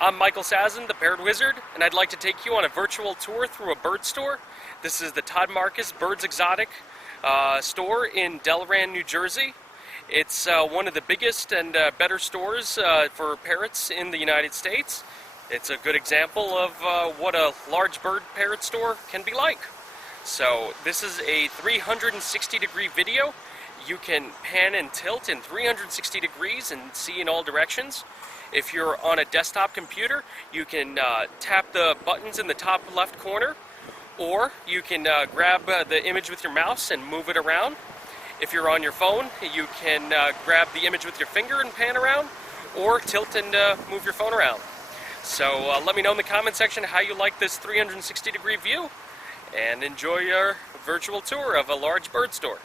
I'm Michael Sazin, the Parrot Wizard, and I'd like to take you on a virtual tour through a bird store. This is the Todd Marcus Birds Exotic store in Delran, New Jersey. It's one of the biggest and better stores for parrots in the United States. It's a good example of what a large bird parrot store can be like. So this is a 360-degree video. You can pan and tilt in 360 degrees and see in all directions. If you're on a desktop computer, you can tap the buttons in the top left corner, or you can grab the image with your mouse and move it around. If you're on your phone, you can grab the image with your finger and pan around, or tilt and move your phone around. So let me know in the comment section how you like this 360-degree view, and enjoy your virtual tour of a large bird store.